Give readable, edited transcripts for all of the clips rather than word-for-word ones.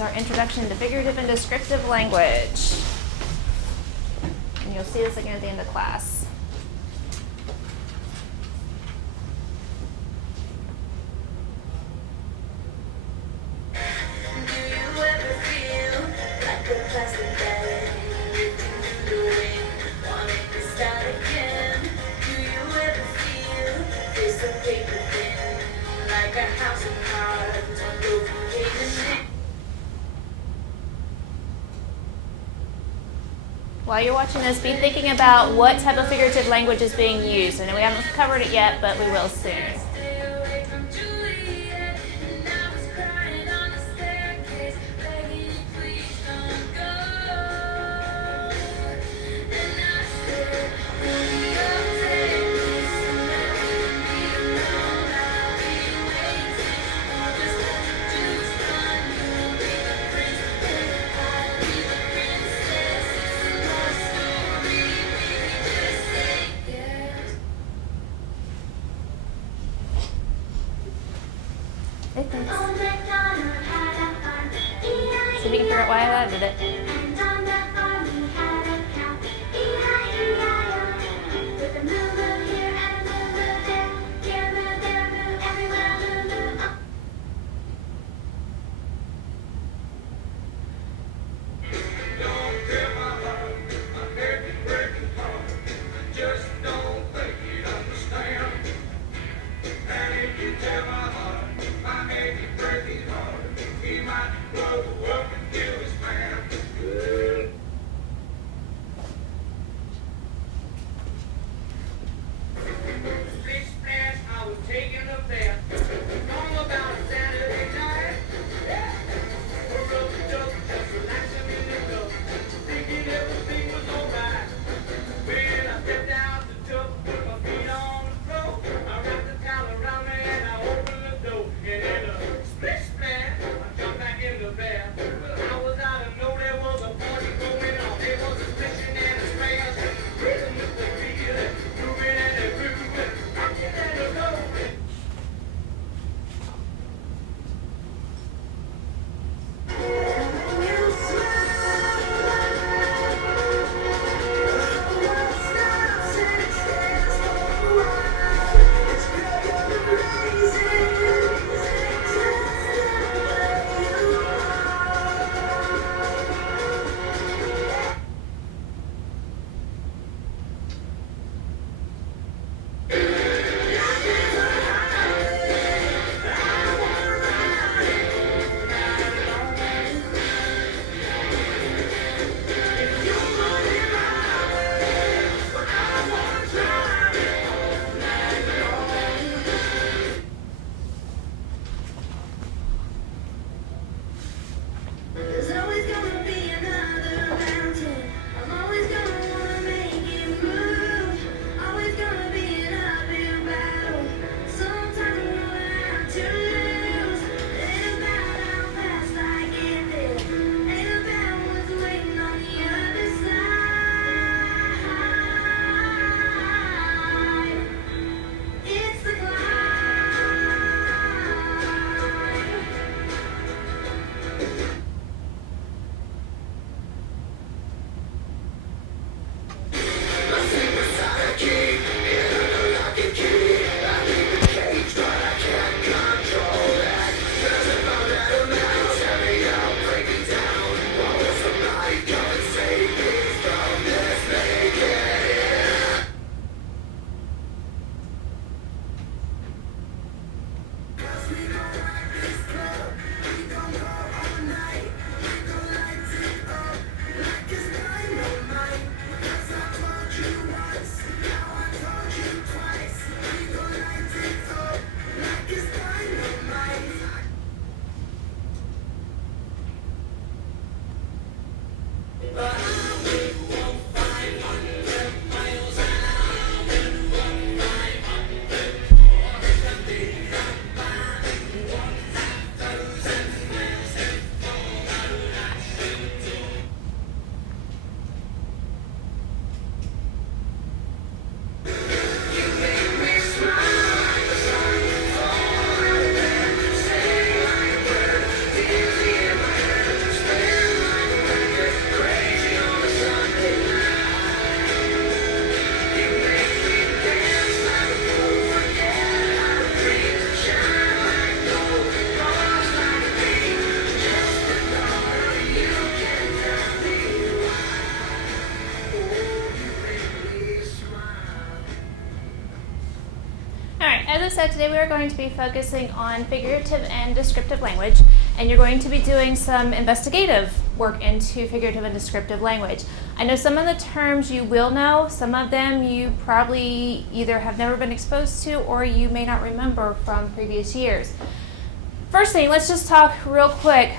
is our introduction to figurative and descriptive language. And you'll see this again at the end of class. While you're watching this, be thinking about what type of figurative language is being used. I know we haven't covered it yet, but we will soon. See if you can figure out why I did it. said, today we are going to be focusing on figurative and descriptive language, and you're going to be doing some investigative work into figurative and descriptive language. I know some of the terms you will know, some of them you probably either have never been exposed to or you may not remember from previous years. First thing, let's just talk real quick.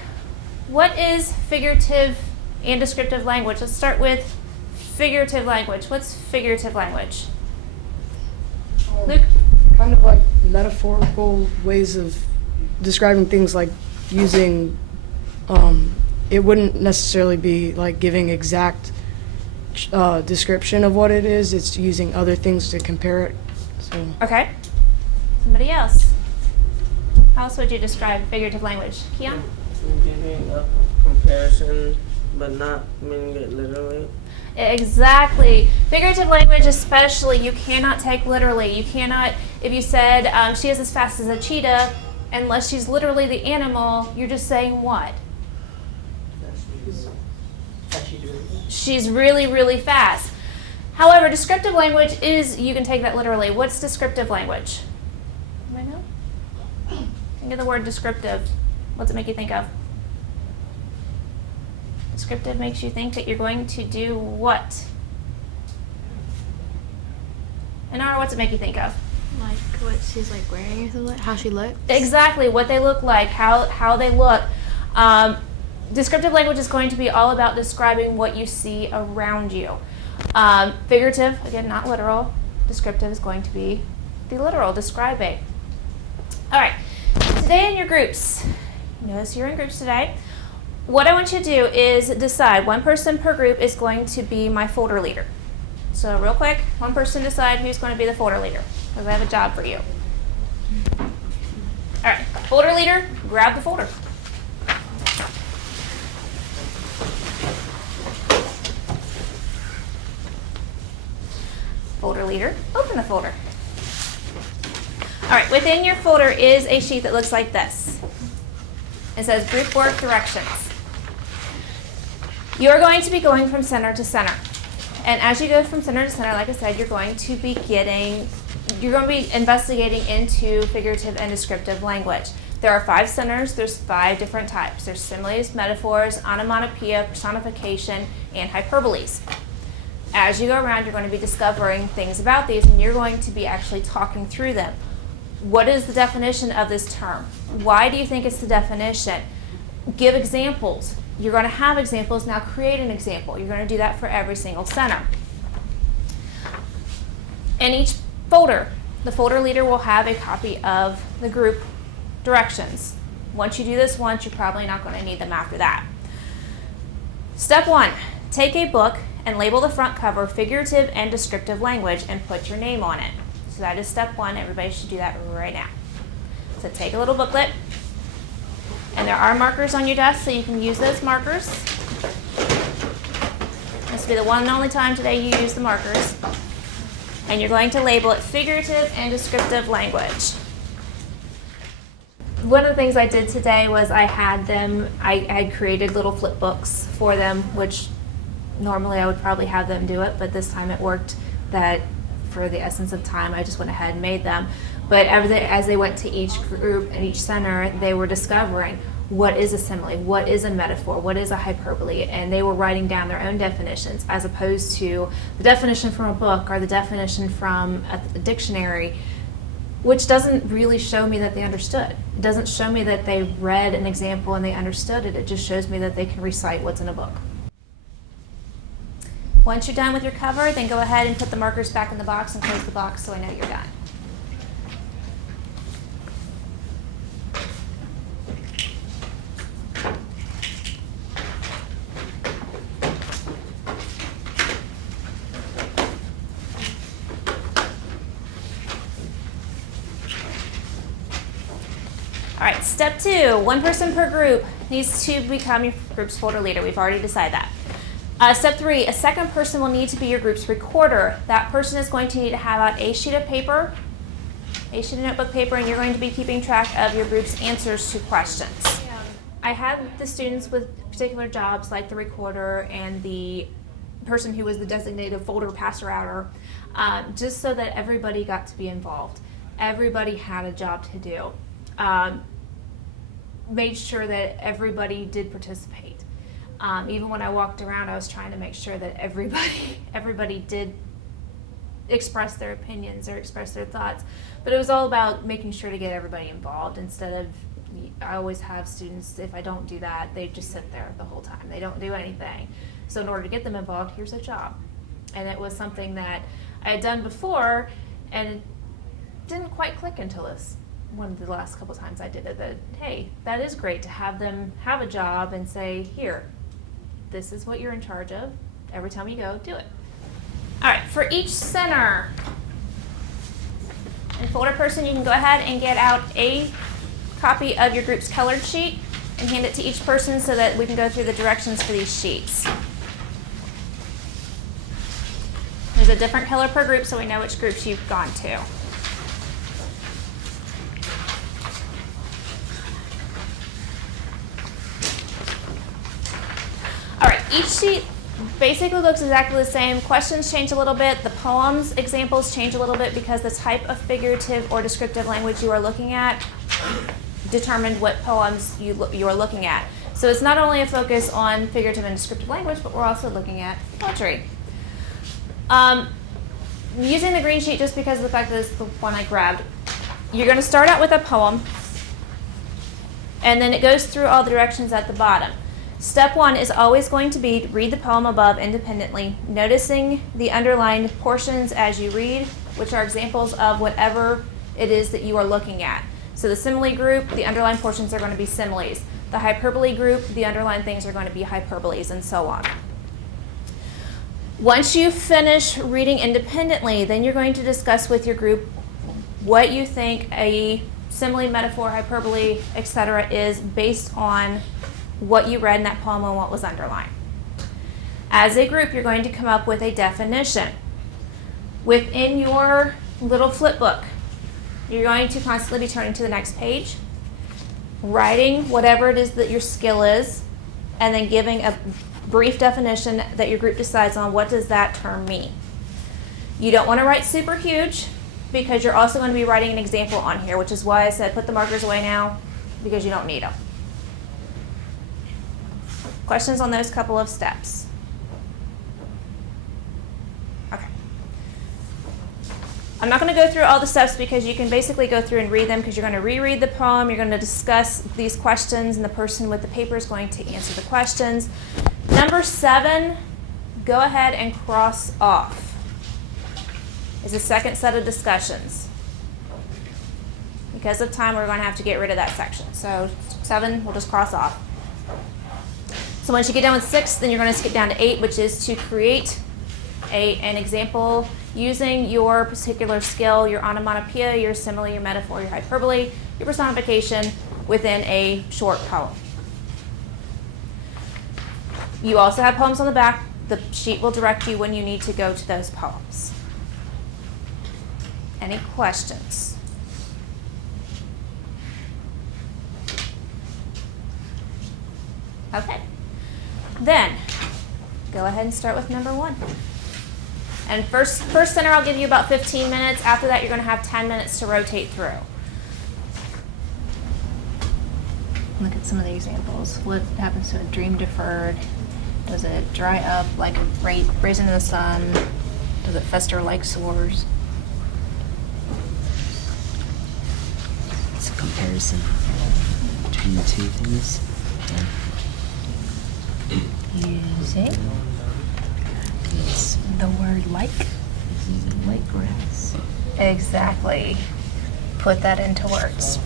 What is figurative and descriptive language? Let's start with figurative language. What's figurative language? Luke? Kind of like metaphorical ways of describing things, like using, it wouldn't necessarily be like giving exact description of what it is. It's using other things to compare it. So. Okay. Somebody else? How else would you describe figurative language? Keon? Giving a comparison, but not meaning it literally. Exactly. Figurative language especially, you cannot take literally. You cannot, if you said she is as fast as a cheetah, unless she's literally the animal, you're just saying what? She's really, really fast. However, descriptive language is, you can take that literally. What's descriptive language? Anybody know? Think of the word descriptive. What's it make you think of? Descriptive makes you think that you're going to do what? Inara, what's it make you think of? Like what she's like wearing or something, how she looks. Exactly, what they look like, how they look. Descriptive language is going to be all about describing what you see around you. Figurative, again, not literal. Descriptive is going to be the literal, describing. All right, today in your groups, notice you're in groups today. What I want you to do is decide, one person per group is going to be my folder leader. So real quick, one person decide who's going to be the folder leader, because I have a job for you. All right, folder leader, grab the folder. Folder leader, open the folder. All right, within your folder is a sheet that looks like this. It says group work directions. You're going to be going from center to center. And as you go from center to center, like I said, you're going to be investigating into figurative and descriptive language. There are 5 centers, there's 5 different types. There's similes, metaphors, onomatopoeia, personification, and hyperboles. As you go around, you're going to be discovering things about these, and you're going to be actually talking through them. What is the definition of this term? Why do you think it's the definition? Give examples. You're going to have examples. Now create an example. You're going to do that for every single center. In each folder, the folder leader will have a copy of the group directions. Once you do this once, you're probably not going to need them after that. Step 1, take a book and label the front cover figurative and descriptive language and put your name on it. So that is step 1. Everybody should do that right now. So take a little booklet, and there are markers on your desk, so you can use those markers. This will be the one and only time today you use the markers. And you're going to label it figurative and descriptive language. One of the things I did today was I had created little flip books for them, which normally I would probably have them do it, but this time it worked that for the essence of time, I just went ahead and made them. But as they went to each group and each center, they were discovering what is a simile, what is a metaphor, what is a hyperbole, and they were writing down their own definitions as opposed to the definition from a book or the definition from a dictionary, which doesn't really show me that they understood. It doesn't show me that they read an example and they understood it. It just shows me that they can recite what's in a book. Once you're done with your cover, then go ahead and put the markers back in the box and close the box so I know you're done. All right, step 2, one person per group needs to become your group's folder leader. We've already decided that. Step 3, a second person will need to be your group's recorder. That person is going to need to have out a sheet of paper, a sheet of notebook paper, and you're going to be keeping track of your group's answers to questions. I had the students with particular jobs like the recorder and the person who was the designated folder passer-outer, just so that everybody got to be involved. everybody had a job to do. Made sure that everybody did participate. Even when I walked around, I was trying to make sure that everybody did express their opinions or express their thoughts. But it was all about making sure to get everybody involved instead of, I always have students, if I don't do that, they just sit there the whole time. They don't do anything. So in order to get them involved, here's a job. And it was something that I had done before, and it didn't quite click until this one of the last couple times I did it, that, hey, that is great to have them have a job and say, here, this is what you're in charge of. Every time you go, do it. All right, for each center and folder person, you can go ahead and get out a copy of your group's colored sheet and hand it to each person so that we can go through the directions for these sheets. There's a different color per group so we know which groups you've gone to. All right, each sheet basically looks exactly the same. Questions change a little bit. The poems examples change a little bit because the type of figurative or descriptive language you are looking at determined what poems you are looking at. So it's not only a focus on figurative and descriptive language, but we're also looking at poetry. Using the green sheet just because of the fact that it's the one I grabbed, you're going to start out with a poem, and then it goes through all the directions at the bottom. Step 1 is always going to be read the poem above independently, noticing the underlined portions as you read, which are examples of whatever it is that you are looking at. So the simile group, the underlined portions are going to be similes. The hyperbole group, the underlined things are going to be hyperboles, and so on. Once you finish reading independently, then you're going to discuss with your group what you think a simile, metaphor, hyperbole, etc. is based on what you read in that poem and what was underlined. As a group, you're going to come up with a definition. Within your little flip book, you're going to constantly be turning to the next page, writing whatever it is that your skill is, and then giving a brief definition that your group decides on what does that term mean. You don't want to write super huge because you're also going to be writing an example on here, which is why I said put the markers away now because you don't need them. Questions on those couple of steps? Okay. I'm not going to go through all the steps because you can basically go through and read them because you're going to reread the poem, you're going to discuss these questions, and the person with the paper is going to answer the questions. Number 7, go ahead and cross off. Is the second set of discussions. Because of time, we're going to have to get rid of that section. So 7, we'll just cross off. So once you get done with 6, then you're going to skip down to 8, which is to create an example using your particular skill, your onomatopoeia, your simile, your metaphor, your hyperbole, your personification within a short poem. You also have poems on the back. The sheet will direct you when you need to go to those poems. Any questions? Okay. Then, go ahead and start with number 1. And first center, I'll give you about 15 minutes. After that, you're going to have 10 minutes to rotate through. Look at some of the examples. What happens to a dream deferred? Does it dry up like a raisin in the sun? Does it fester like sores? It's a comparison between the two things. Using It's the word like. like grass. Exactly. Put that into words.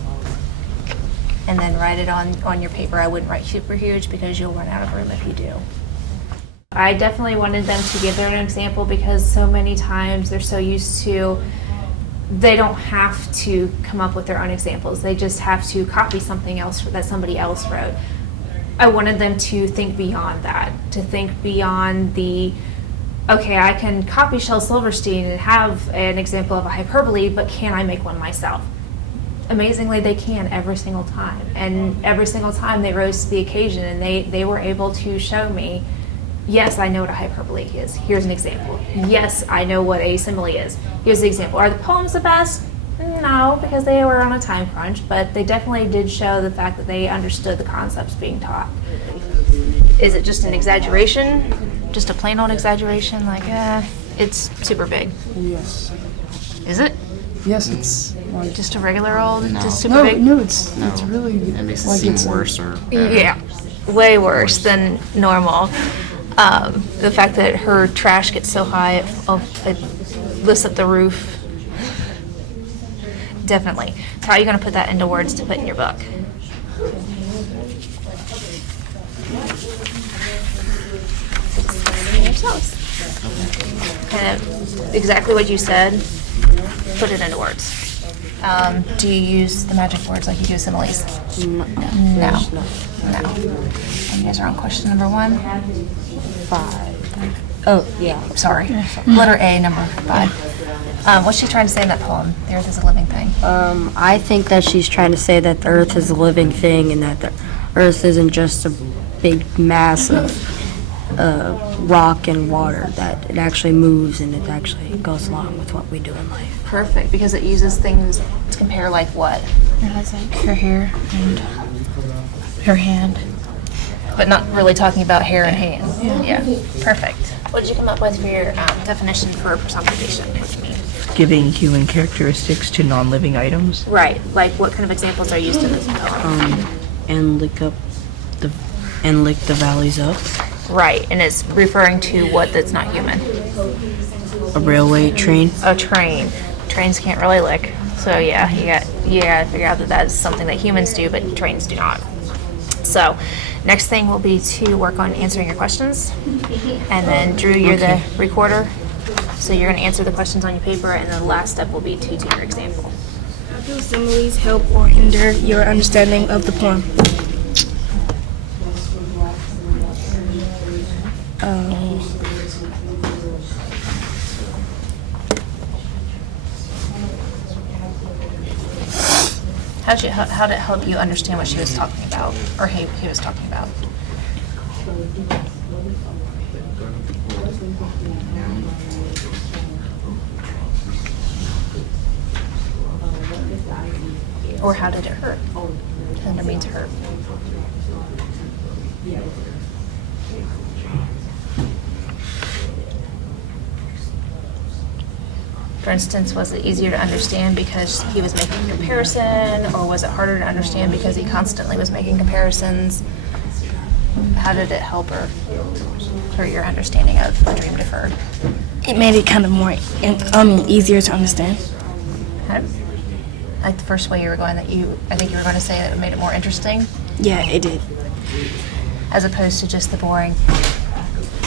And then write it on your paper. I wouldn't write super huge because you'll run out of room if you do. I definitely wanted them to give their own example because so many times they're so used to, they don't have to come up with their own examples. They just have to copy something else that somebody else wrote. I wanted them to think beyond that, to think beyond the, okay, I can copy Shel Silverstein and have an example of a hyperbole, but can I make one myself? Amazingly, they can every single time. And every single time they rose to the occasion and they were able to show me, yes, I know what a hyperbole is. Here's an example. Yes, I know what a simile is. Here's the example. Are the poems the best? No, because they were on a time crunch, but they definitely did show the fact that they understood the concepts being taught. Is it just an exaggeration? Just a plain old exaggeration? Like, it's super big. Yes. Is it? Yes, it's like Just a regular old, No. just super no, big? no, it's No. really It makes it like seem it's worse or better. Yeah, way worse than normal. The fact that her trash gets so high, it lifts up the roof. Definitely. So how are you going to put that into words to put in your book? Yourselves. Kind of exactly what you said, put it into words. Do you use the magic words like you do similes? No. No. And you guys are on question number 1. 5. Oh, yeah. Sorry. Letter A, number 5. What's she trying to say in that poem? The earth is a living thing. I think that she's trying to say that the earth is a living thing and that the earth isn't just a big mass of rock and water, that it actually moves and it actually goes along with what we do in life. Perfect, because it uses things to compare like what? It has like her hair and her hand. But not really talking about hair and hands. Yeah. Perfect. What did you come up with for your definition for personification? What do you mean? Giving human characteristics to non-living items. Right. Like what kind of examples are used in this poem? And lick the valleys up. Right, and it's referring to what that's not human. A railway train. A train. Trains can't really lick. So yeah, you got to figure out that that's something that humans do, but trains do not. So, next thing will be to work on answering your questions. And then Drew, you're the recorder. So you're going to answer the questions on your paper, and the last step will be to do your example. How do similes help or hinder your understanding of the poem? How did it help you understand what she was talking about, or he was talking about? Or how did it hurt? Hinder means hurt. For instance, was it easier to understand because he was making a comparison, or was it harder to understand because he constantly was making comparisons? How did it help or hurt your understanding of A Dream Deferred? It made it kind of more, easier to understand. Like the first way you were going, I think you were going to say that it made it more interesting, Yeah, it did. as opposed to just the boring.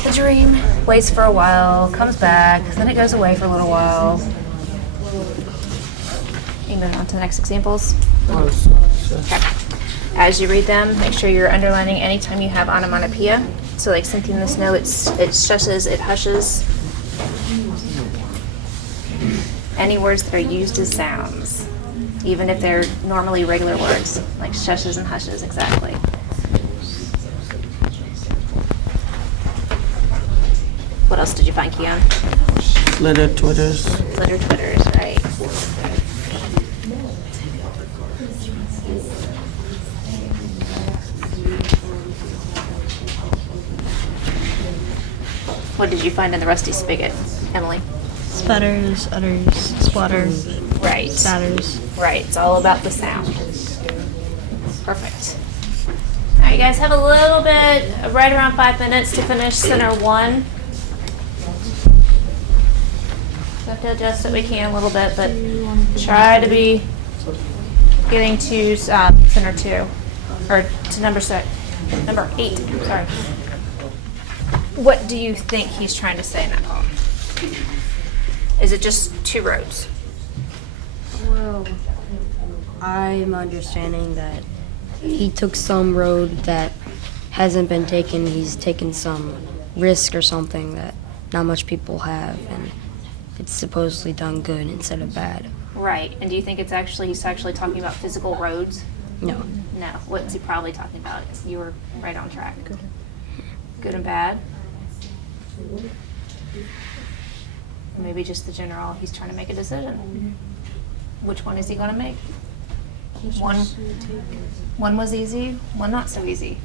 The dream waits for a while, comes back, then it goes away for a little while. You can move on to the next examples. Okay. As you read them, make sure you're underlining anytime you have onomatopoeia. So like Cynthia in the Snow, it shushes, it hushes. Any words that are used as sounds, even if they're normally regular words, like shushes and hushes, exactly. What else did you find, Keon? Litter twitters. Litter twitters, right. What did you find in the rusty spigot, Emily? Sputters, utters, splatters, Right. spatters. Right, it's all about the sound. Perfect. All right, you guys have a little bit, right around 5 minutes to finish Center 1. We have to adjust what we can a little bit, but try to be getting to Center 2, or to number 8, sorry. What do you think he's trying to say in that poem? Is it just 2 roads? Well, I'm understanding that he took some road that hasn't been taken. He's taken some risk or something that not much people have, and it's supposedly done good instead of bad. Right, and do you think he's actually talking about physical roads? No. No, what's he probably talking about? You were right on track. Good and bad? Maybe just the general, he's trying to make a decision. Which one is he going to make? One was easy, one not so easy.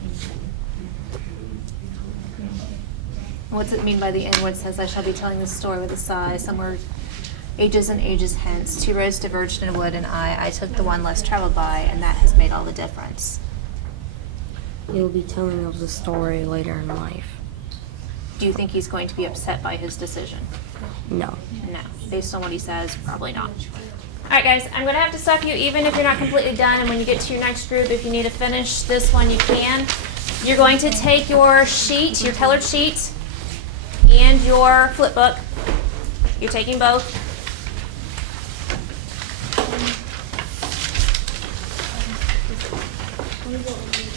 What's it mean by the end where it says, I shall be telling this story with a sigh, somewhere ages and ages hence, two roads diverged in a wood, and I took the one less traveled by, and that has made all the difference. He'll be telling of the story later in life. Do you think he's going to be upset by his decision? No. No. Based on what he says, probably not. All right, guys, I'm going to have to stop you even if you're not completely done, and when you get to your next group, if you need to finish this one, you can. You're going to take your sheet, your colored sheet, and your flip book. You're taking both.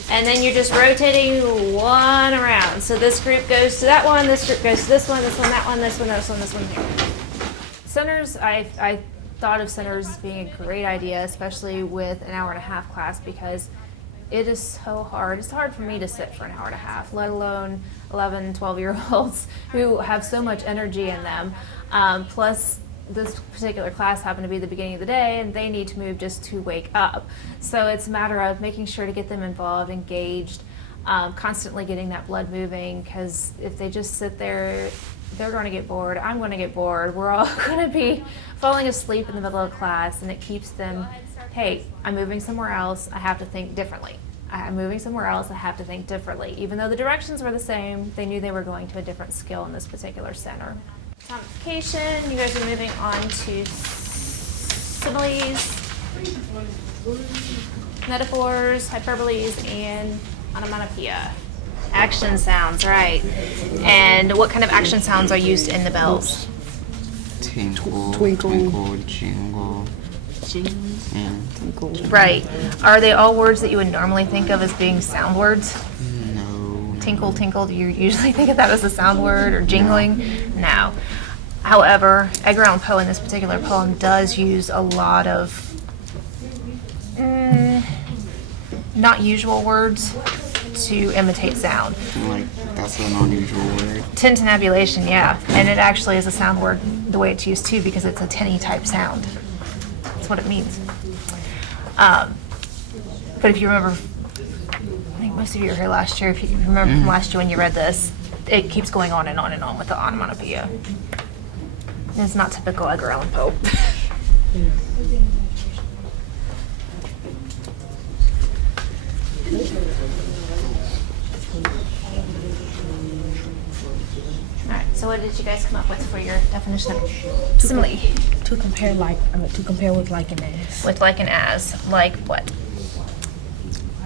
And then you're just rotating one around. So this group goes to that one, this group goes to this one, that one, this one, this one, this one here. Centers, I thought of centers as being a great idea, especially with an hour and a half class, because it is so hard. It's hard for me to sit for an hour and a half, let alone 11, 12-year-olds who have so much energy in them. Plus, this particular class happened to be the beginning of the day, and they need to move just to wake up. So it's a matter of making sure to get them involved, engaged, constantly getting that blood moving, because if they just sit there, they're going to get bored. I'm going to get bored. We're all going to be falling asleep in the middle of class, and it keeps them, hey, I'm moving somewhere else. I have to think differently. I'm moving somewhere else. I have to think differently. Even though the directions were the same, they knew they were going to a different skill in this particular center. Personification, you guys are moving on to similes, metaphors, hyperboles, and onomatopoeia. Action sounds, right. And what kind of action sounds are used in the bells? Twinkle, Twinkle. twinkle, jingle. And Right. Are they all words that you would normally think of as being sound words? no. Tinkle, tinkle, do you usually think of that as a sound word, or jingling? No. However, Edgar Allan Poe in this particular poem does use a lot of not usual words to imitate sound. Like, that's an unusual word. Tintinnabulation, yeah. And it actually is a sound word the way it's used too, because it's a tinny type sound. That's what it means. But if you remember, I think most of you were here last year, if you remember from last year when you read this, it keeps going on and on and on with the onomatopoeia. It's not typical Edgar Allan Poe. Alright, so what did you guys come up with for your definition of simile? To compare with like and as. With like and as. Like what?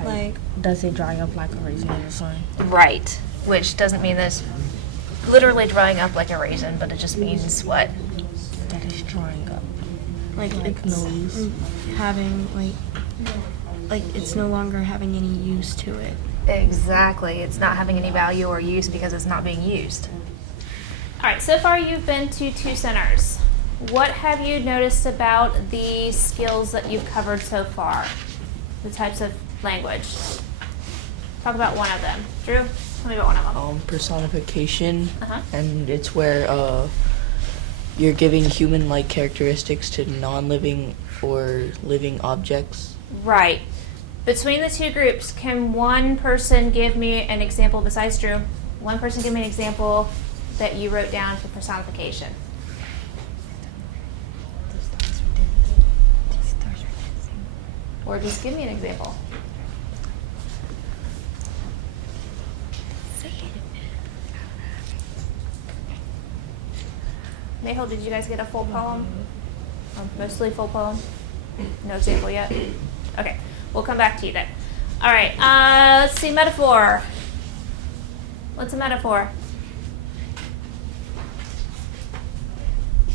Like, does it dry up like a raisin in the sun? Right. Which doesn't mean that it's literally drying up like a raisin, but it just means what? That is drying up. Like Like no use. having like it's no longer having any use to it. Exactly. It's not having any value or use because it's not being used. Alright, so far you've been to 2 centers. What have you noticed about the skills that you've covered so far? The types of language. Talk about one of them. Drew, tell me about one of them. Personification, Uh-huh. and it's where you're giving human-like characteristics to non-living or living objects. Right. Between the 2 groups, can one person give me an example besides Drew? One person give me an example that you wrote down for personification. Or just give me an example. Mayhill, did you guys get a full poem? Or mostly full poem? No example yet? Okay, we'll come back to you then. All right, let's see, metaphor. What's a metaphor?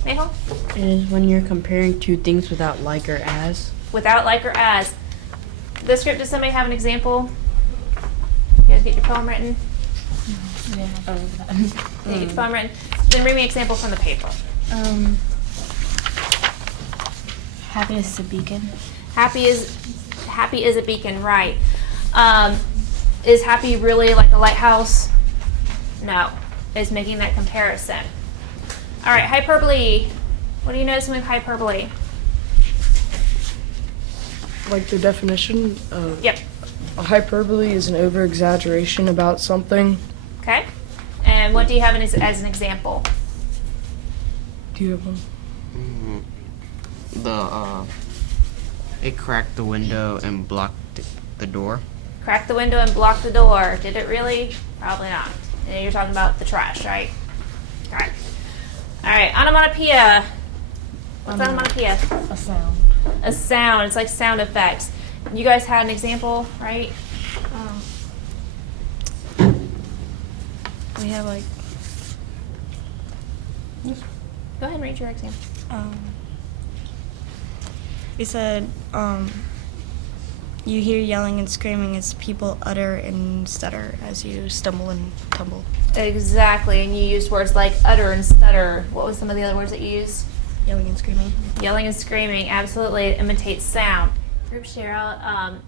Mayhill? It is when you're comparing two things without like or as. Without like or as. This script, does somebody have an example? You guys get your poem written? You get your poem written? Then read me an example from the paper. Happiness is a beacon. Happy is a beacon, right. Is happy really like a lighthouse? No. It's making that comparison. All right, hyperbole. What are you noticing with hyperbole? like the definition of Yep. a hyperbole is an over-exaggeration about something. Okay. And what do you have as an example? Do you have one? It cracked the window and blocked the door. Crack the window and block the door. Did it really? Probably not. And you're talking about the trash, right? Okay. All right. Onomatopoeia. What's onomatopoeia? A sound. A sound. It's like sound effects. You guys had an example, right? We have like Go ahead and read your example. We said you hear yelling and screaming as people utter and stutter as you stumble and tumble. Exactly. And you used words like utter and stutter. What was some of the other words that you used? Yelling and screaming. Yelling and screaming. Absolutely. It imitates sound. Group share out.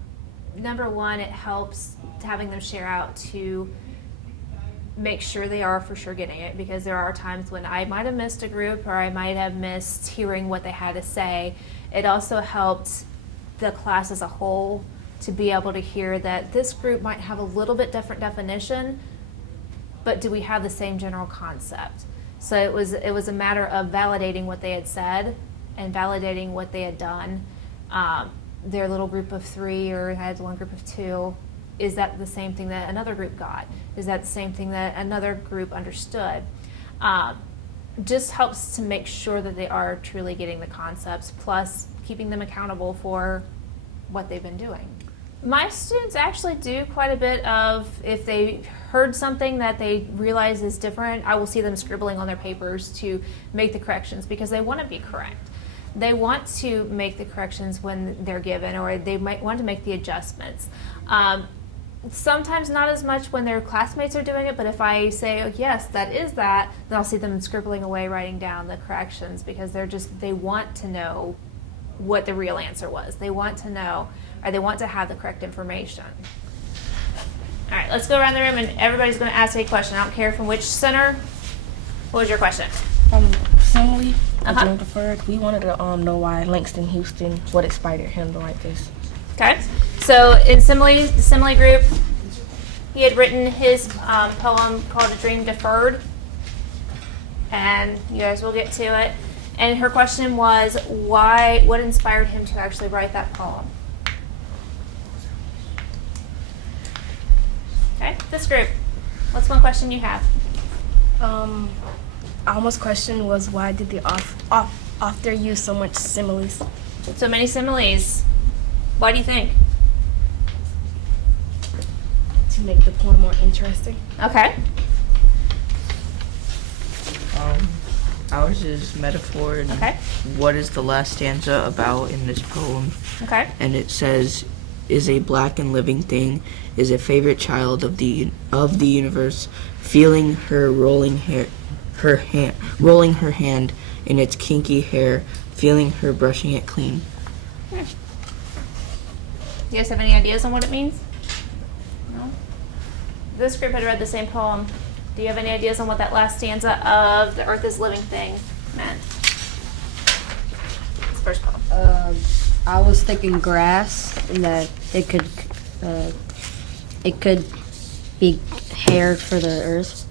Number one, it helps having them share out to make sure they are for sure getting it, because there are times when I might have missed a group or I might have missed hearing what they had to say. It also helped the class as a whole to be able to hear that this group might have a little bit different definition, but do we have the same general concept? So it was a matter of validating what they had said and validating what they had done. Their little group of 3 or had one group of 2, is that the same thing that another group got? Is that the same thing that another group understood? Just helps to make sure that they are truly getting the concepts, plus keeping them accountable for what they've been doing. My students actually do quite a bit of, if they heard something that they realize is different, I will see them scribbling on their papers to make the corrections, because they want to be correct. They want to make the corrections when they're given, or they might want to make the adjustments. Sometimes not as much when their classmates are doing it, but if I say, oh, yes, that is that, then I'll see them scribbling away, writing down the corrections, because they want to know what the real answer was. They want to know, or they want to have the correct information. All right, let's go around the room, and everybody's going to ask a question. I don't care from which center. What was your question? simile. Uh-huh. Deferred. We wanted to know why Langston Houston, what inspired him to write this. Okay. So in simile, the simile group, he had written his poem called A Dream Deferred. And you guys will get to it. And her question was, what inspired him to actually write that poem? Okay, this group, what's one question you have? Alma's question was, why did the author use so much similes? So many similes. Why do you think? To make the poem more interesting. Okay. Ours is metaphor, and Okay. what is the last stanza about in this poem? Okay. And it says, "Is a black and living thing, is a favorite child of the universe, feeling her rolling her hand in its kinky hair, feeling her brushing it clean." You guys have any ideas on what it means? No? This group had read the same poem. Do you have any ideas on what that last stanza of "the earth is living thing" meant? It's the first poem. I was thinking grass, and that it could be hair for the earth.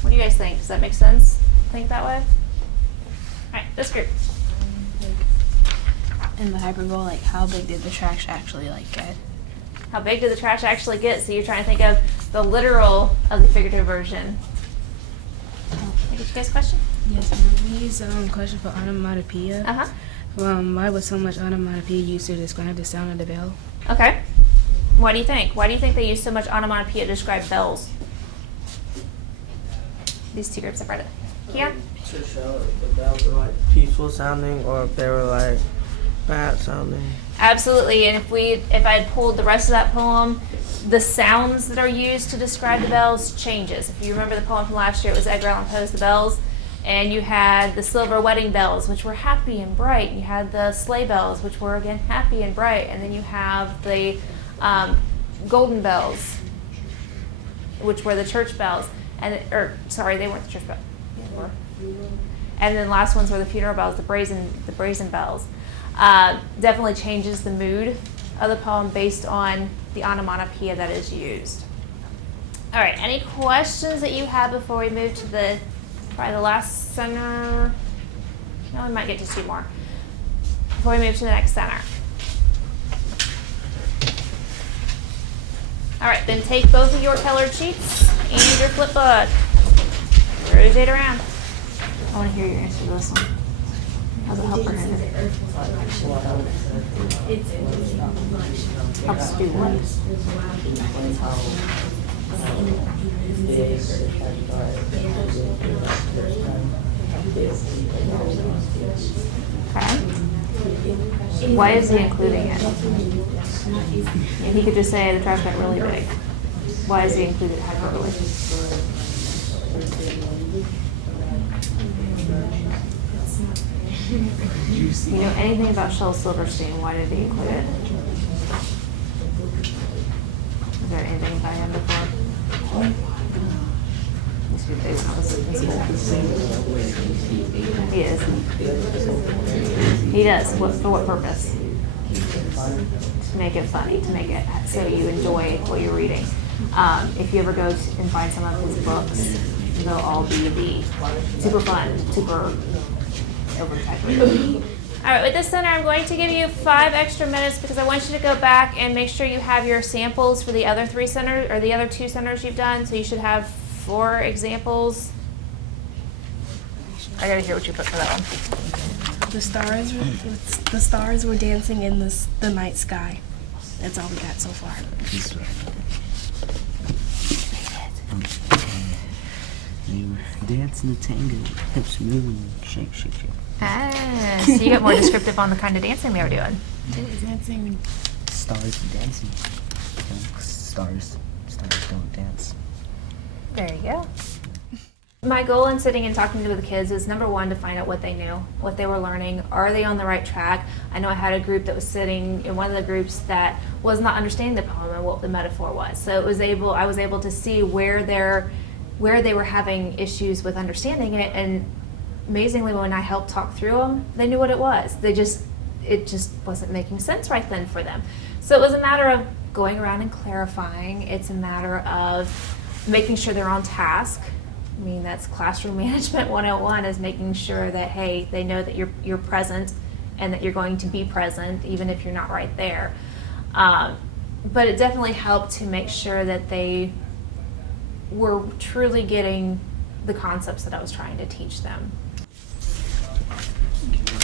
What do you guys think? Does that make sense? Think that way? Alright, this group. In the hyperbole, like how big did the trash actually get? How big did the trash actually get? So you're trying to think of the literal of the figurative version. Did I get you guys a question? Yes, we use question for onomatopoeia. Uh-huh. Why was so much onomatopoeia used to describe the sound of the bell? Okay. Why do you think? Why do you think they use so much onomatopoeia to describe bells? These two groups have read it. Keon? To show if the bells were like peaceful sounding or if they were like bad sounding. Absolutely. And if I had pulled the rest of that poem, the sounds that are used to describe the bells changes. If you remember the poem from last year, it was Edgar Allan Poe's The Bells. And you had the silver wedding bells, which were happy and bright. You had the sleigh bells, which were, again, happy and bright. And then you have the golden bells, which were the church bells. Sorry, they weren't the church bells. Yeah, they were. And then the last ones were the funeral bells, the brazen bells. Definitely changes the mood of the poem based on the onomatopoeia that is used. All right, any questions that you have before we move to probably the last center? No, we might get to 2 more. Before we move to the next center. All right, then take both of your colored sheets and your flip book. Rotate around. I want to hear your answer to this one. How's it help her head? Helps do what? Okay. Why is he including it? And he could just say the trash got really big. Why is he included hyperbole? You know anything about Shel Silverstein? Why did he include it? Is there anything about him before? He is. He does. For what purpose? To make it funny, to make it so you enjoy what you're reading. If you ever go and find some of his books, they'll all be super fun, super overexaggerated. All right, with this center, I'm going to give you 5 extra minutes because I want you to go back and make sure you have your samples for the other 3 centers or the other 2 centers you've done. So you should have 4 examples. I gotta hear what you put for that one. The stars were dancing in the night sky. That's all we got so far. You dance in the tango, hips moving, shake, shake, shake. Ah, so you got more descriptive on the kind of dancing they were doing. Dancing. Stars dancing. Stars don't dance. There you go. My goal in sitting and talking with the kids is number 1 to find out what they knew, what they were learning. Are they on the right track? I know I had a group that was sitting in one of the groups that was not understanding the poem and what the metaphor was. So I was able to see where they were having issues with understanding it, and amazingly, when I helped talk through them, they knew what it was. It just wasn't making sense right then for them. So it was a matter of going around and clarifying. It's a matter of making sure they're on task. I mean, that's classroom management 101, is making sure that, hey, they know that you're present and that you're going to be present even if you're not right there. But it definitely helped to make sure that they were truly getting the concepts that I was trying to teach them.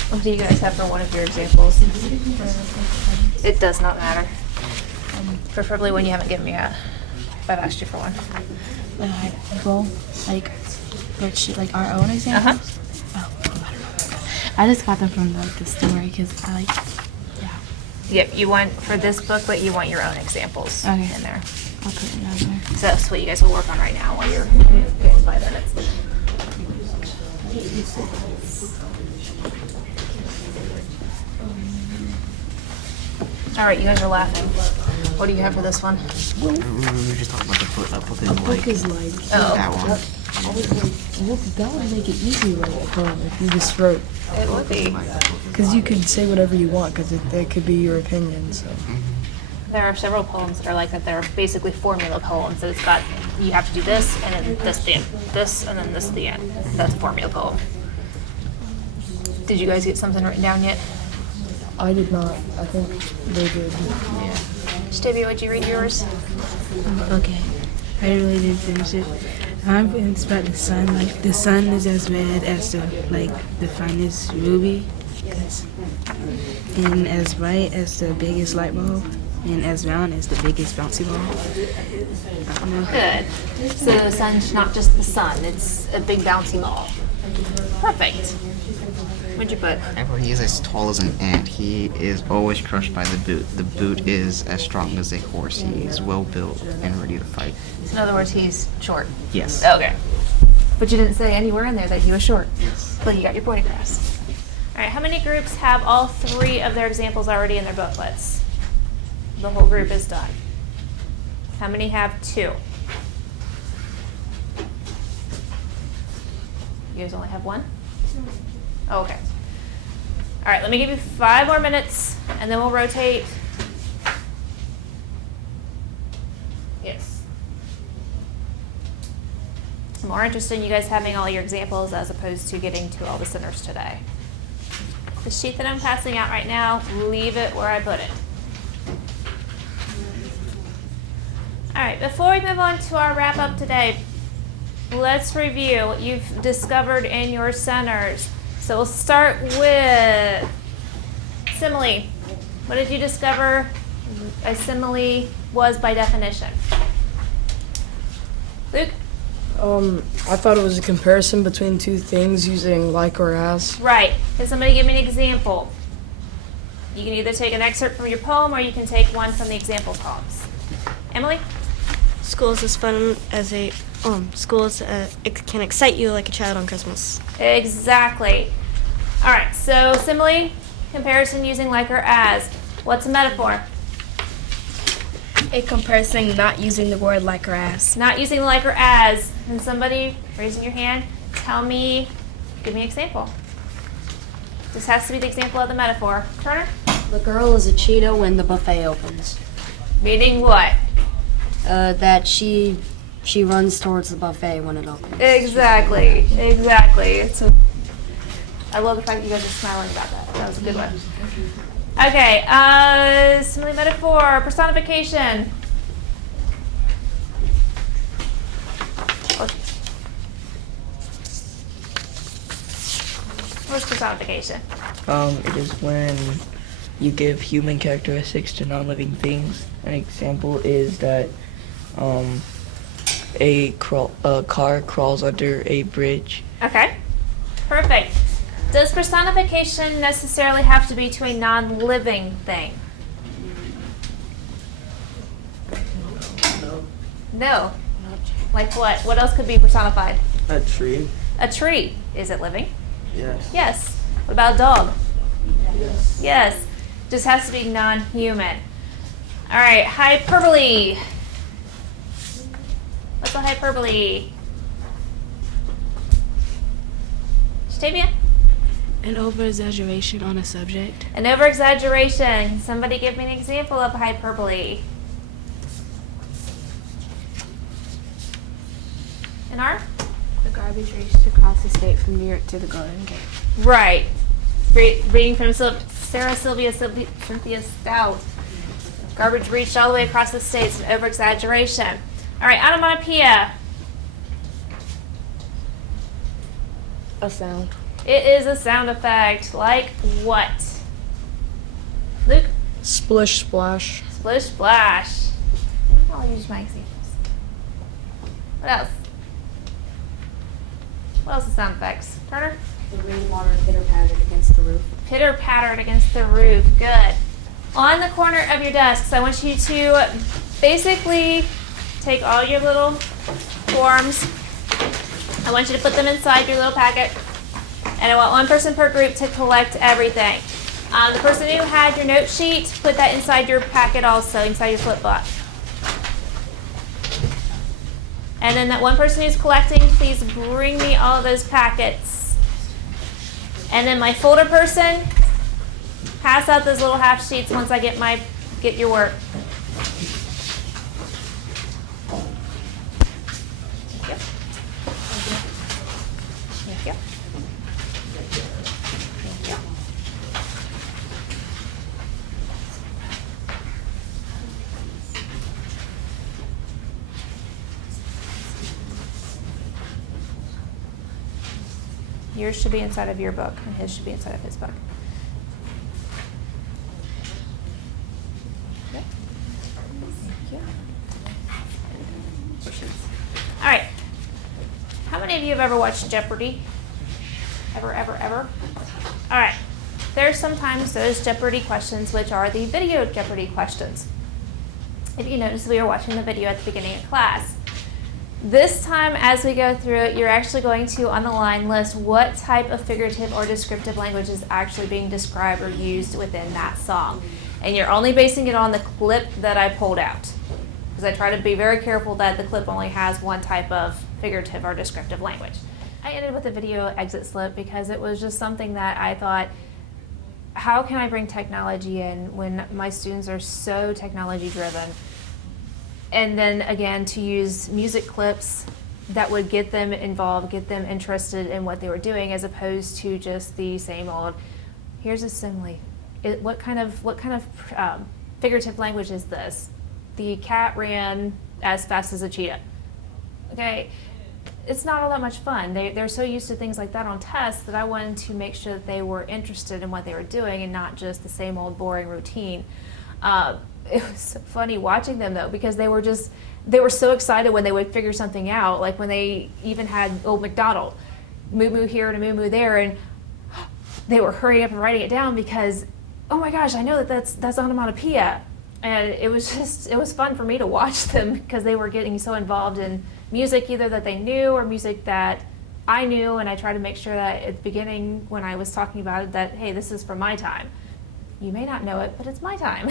What do you guys have for one of your examples? It does not matter. Preferably when you haven't given me a, if I've asked you for one. Well, like worksheet, like our own examples. Oh, I don't know. I just got them from the story because I like, yeah. Yep, you want for this book, but you want your own examples in there. I'll put it in there. So that's what you guys will work on right now while you're getting 5 minutes. All right, you guys are laughing. What do you have for this one? We were just talking about the book is A like. book is like, That one. I was like, well, that would make it easy to write a poem if you just wrote. It would be. Because you could say whatever you want, because it could be your opinion, so. There are several poems that are like that. They're basically formula poems. So it's got, you have to do this, and then this at the end. This, and then this at the end. That's a formula poem. Did you guys get something written down yet? I did not. I think they did. Yeah. Stevie, would you read yours? Okay. I really didn't finish it. It's about the sun. Like the sun is as red as the finest ruby, and as bright as the biggest light bulb, and as round as the biggest bouncy ball. I don't know. Good. So the sun's not just the sun, it's a big bouncy ball. Perfect. What'd you put? Whenever he is as tall as an ant, he is always crushed by the boot. The boot is as strong as a horse. He is well built and ready to fight. So in other words, he's short. Yes. Okay. But you didn't say anywhere in there that he was short. Yes. But you got your point across. All right, how many groups have all 3 of their examples already in their booklets? The whole group is done. How many have 2? You guys only have 1? Oh, okay. All right, let me give you 5 more minutes, and then we'll rotate. Yes. I'm more interested in you guys having all your examples as opposed to getting to all the centers today. The sheet that I'm passing out right now, leave it where I put it. All right, before we move on to our wrap up today, let's review what you've discovered in your centers. So we'll start with simile. What did you discover a simile was by definition? Luke? I thought it was a comparison between two things using like or as. Right. Can somebody give me an example? You can either take an excerpt from your poem or you can take one from the example poems. Emily? School is as fun as a it can excite you like a child on Christmas. Exactly. All right, so simile, comparison using like or as. What's a metaphor? A comparison not using the word like or as. Not using like or as. And somebody raising your hand, give me an example. This has to be the example of the metaphor. Turner? The girl is a cheetah when the buffet opens. Meaning what? That she runs towards the buffet when it opens. Exactly. I love the fact that you guys are smiling about that. That was a good one. Okay, simile metaphor, personification. What's personification? It is when you give human characteristics to non-living things. An example is that a car crawls under a bridge. Okay, perfect. Does personification necessarily have to be to a non-living thing? No. Like what? What else could be personified? A tree. A tree. Is it living? Yes. Yes. What about a dog? Yes. Yes. Just has to be non-human. All right, hyperbole. What's a hyperbole? Stavia? An over-exaggeration on a subject. An over-exaggeration. Can somebody give me an example of hyperbole? An R? The garbage reached across the state from New York to the Golden Gate. Right. Reading from Sarah Cynthia Stout. Garbage reached all the way across the state. It's an over-exaggeration. All right, onomatopoeia. A sound. It is a sound effect. Like what? Luke? Splish, splash. Splish, splash. I'll use my examples. What else? What else is sound effects? Turner? The rainwater pitter-pattered against the roof. Pitter-pattered against the roof. Good. On the corner of your desks, I want you to basically take all your little forms. I want you to put them inside your little packet. And I want one person per group to collect everything. The person who had your note sheet, put that inside your packet also, inside your flip book. And then that one person who's collecting, please bring me all of those packets. And then my folder person, pass out those little half sheets once I get your work. Thank you. Thank you. Thank you. Yours should be inside of your book, and his should be inside of his book. Okay. Thank you. All right. How many of you have ever watched Jeopardy? Ever? All right. There's sometimes those Jeopardy questions, which are the video Jeopardy questions. If you notice, we were watching the video at the beginning of class. This time, as we go through it, you're actually going to, on the line, list what type of figurative or descriptive language is actually being described or used within that song. And you're only basing it on the clip that I pulled out. Because I try to be very careful that the clip only has one type of figurative or descriptive language. I ended with a video exit slip because it was just something that I thought how can I bring technology in when my students are so technology driven? And then again, to use music clips that would get them involved, get them interested in what they were doing, as opposed to just the same old, here's a simile. What kind of figurative language is this? The cat ran as fast as a cheetah. Okay, it's not all that much fun. They're so used to things like that on tests that I wanted to make sure that they were interested in what they were doing and not just the same old boring routine. It was so funny watching them though, because they were so excited when they would figure something out, like when they even had Old MacDonald, moo moo here and a moo moo there, and they were hurrying up and writing it down because, oh my gosh, I know that's onomatopoeia. And it was fun for me to watch them because they were getting so involved in music either that they knew or music that I knew, and I tried to make sure that at the beginning when I was talking about it that, hey, this is from my time. You may not know it, but it's my time.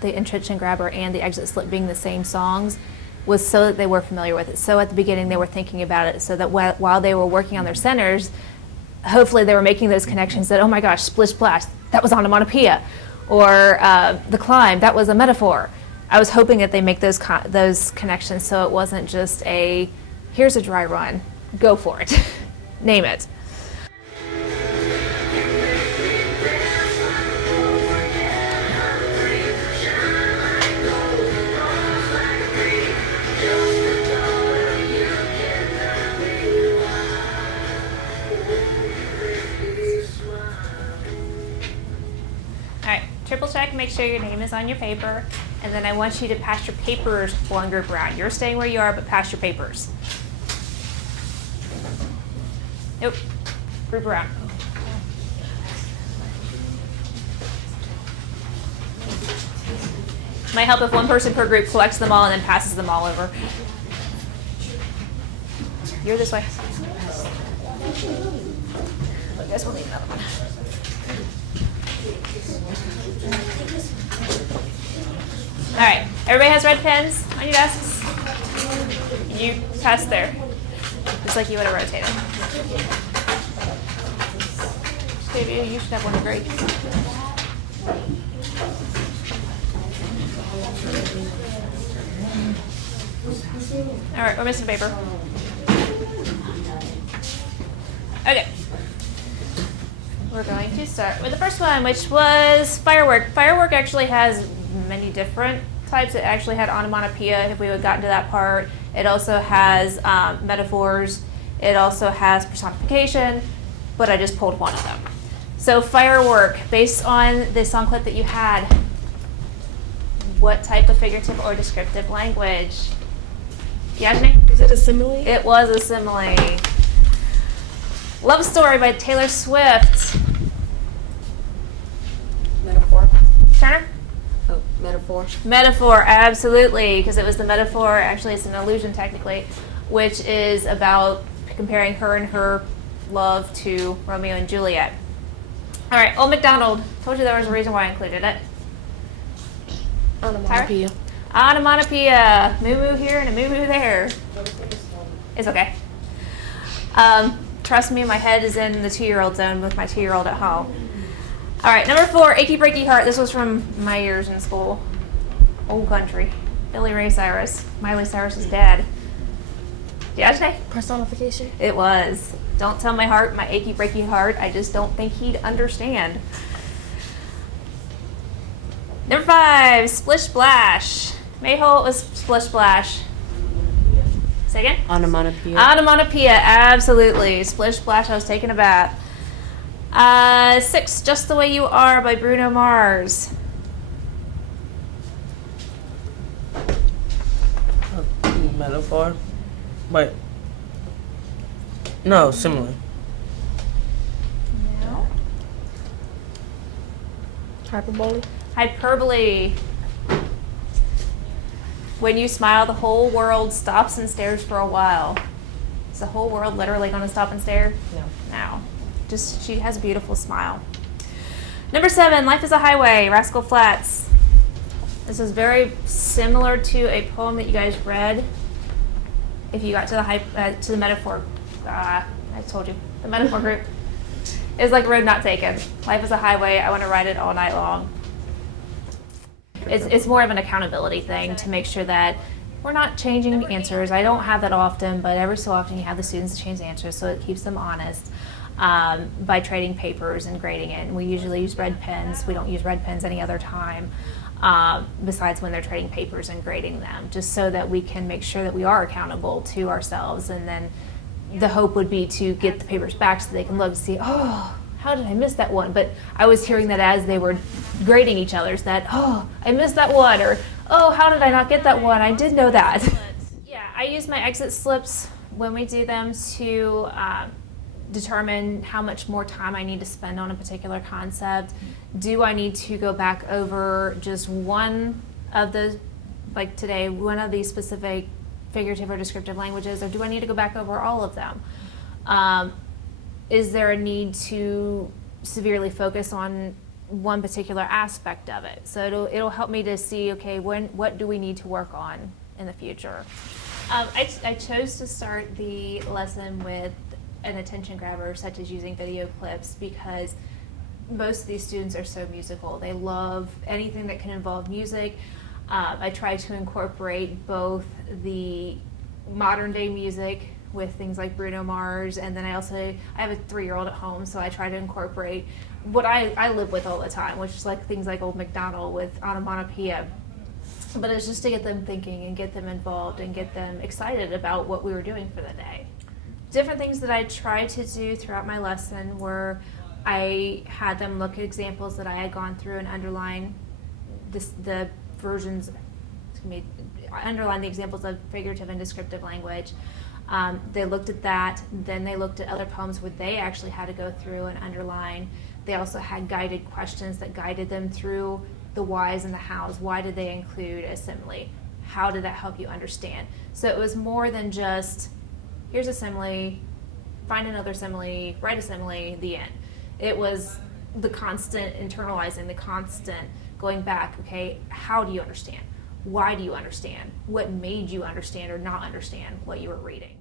The Entrench and Grabber and the Exit Slip being the same songs was so that they were familiar with it. So at the beginning they were thinking about it so that while they were working on their centers, hopefully they were making those connections that, oh my gosh, splish splash, that was onomatopoeia. Or the climb, that was a metaphor. I was hoping that they make those connections so it wasn't just here's a dry run, go for it, name it. Triple check, make sure your name is on your paper, and then I want you to pass your papers one group around. You're staying where you are, but pass your papers. Nope, group around. Might help if one person per group collects them all and then passes them all over. You're this way. I guess we'll need another one. All right, everybody has red pens on your desks? You pass there, just like you would have rotated. Maybe you should have one to grade. All right, we're missing paper. Okay. We're going to start with the first one, which was firework. Firework actually has many different types. It actually had onomatopoeia, if we would gotten to that part. It also has metaphors. It also has personification, but I just pulled one of them. So firework, based on the song clip that you had, what type of figurative or descriptive language? Yajni? Was it a simile? It was a simile. Love Story by Taylor Swift. Metaphor. Turner? Oh, metaphor. Metaphor, absolutely, because it was the metaphor, actually it's an allusion technically, which is about comparing her and her love to Romeo and Juliet. All right, Old MacDonald. Told you there was a reason why I included it. Onomatopoeia. Onomatopoeia. Moo-moo here and a moo-moo there. It's okay. Trust me, my head is in the 2-year-old zone with my 2-year-old at home. All right, number 4, Achy Breaky Heart. This was from my years in school. Old country. Billy Ray Cyrus. Miley Cyrus's dad. Yajne? Personification. It was. Don't tell my heart, my achy breaky heart. I just don't think he'd understand. Number 5, splish splash. Mayhole was splish splash. Say again? Onomatopoeia. Onomatopoeia, absolutely. Splish splash, I was taking a bath. 6, Just the Way You Are by Bruno Mars. Metaphor. Wait. No, simile. No. Hyperbole. Hyperbole. When you smile, the whole world stops and stares for a while. Is the whole world literally going to stop and stare? No. No. Just, she has a beautiful smile. Number 7, Life is a Highway, Rascal Flatts. This is very similar to a poem that you guys read. If you got to the metaphor, I told you, the metaphor group. It's like Road Not Taken. Life is a highway, I want to ride it all night long. It's more of an accountability thing to make sure that we're not changing answers. I don't have that often, but every so often you have the students change answers, so it keeps them honest by trading papers and grading it. And we usually use red pens. We don't use red pens any other time besides when they're trading papers and grading them, just so that we can make sure that we are accountable to ourselves. And then the hope would be to get the papers back so they can look and see, oh, how did I miss that one? But I was hearing that as they were grading each other's that, oh, I missed that one, or oh, how did I not get that one? I did know that. Yeah, I use my exit slips when we do them to determine how much more time I need to spend on a particular concept. Do I need to go back over just one of the, like today, one of these specific figurative or descriptive languages, or do I need to go back over all of them? Is there a need to severely focus on one particular aspect of it? So it'll help me to see, okay, what do we need to work on in the future? I chose to start the lesson with an attention grabber, such as using video clips, because most of these students are so musical. They love anything that can involve music. I try to incorporate both the modern day music with things like Bruno Mars, and then I have a 3-year-old at home, so I try to incorporate what I live with all the time, which is like things like Old MacDonald with onomatopoeia. But it's just to get them thinking and get them involved and get them excited about what we were doing for the day. Different things that I tried to do throughout my lesson were I had them look at examples that I had gone through and underline the versions, underline the examples of figurative and descriptive language. They looked at that, then they looked at other poems where they actually had to go through and underline. They also had guided questions that guided them through the whys and the hows. Why did they include a simile? How did that help you understand? So it was more than just, here's a simile, find another simile, write a simile, the end. It was the constant internalizing, the constant going back, okay, how do you understand? Why do you understand? What made you understand or not understand what you were reading?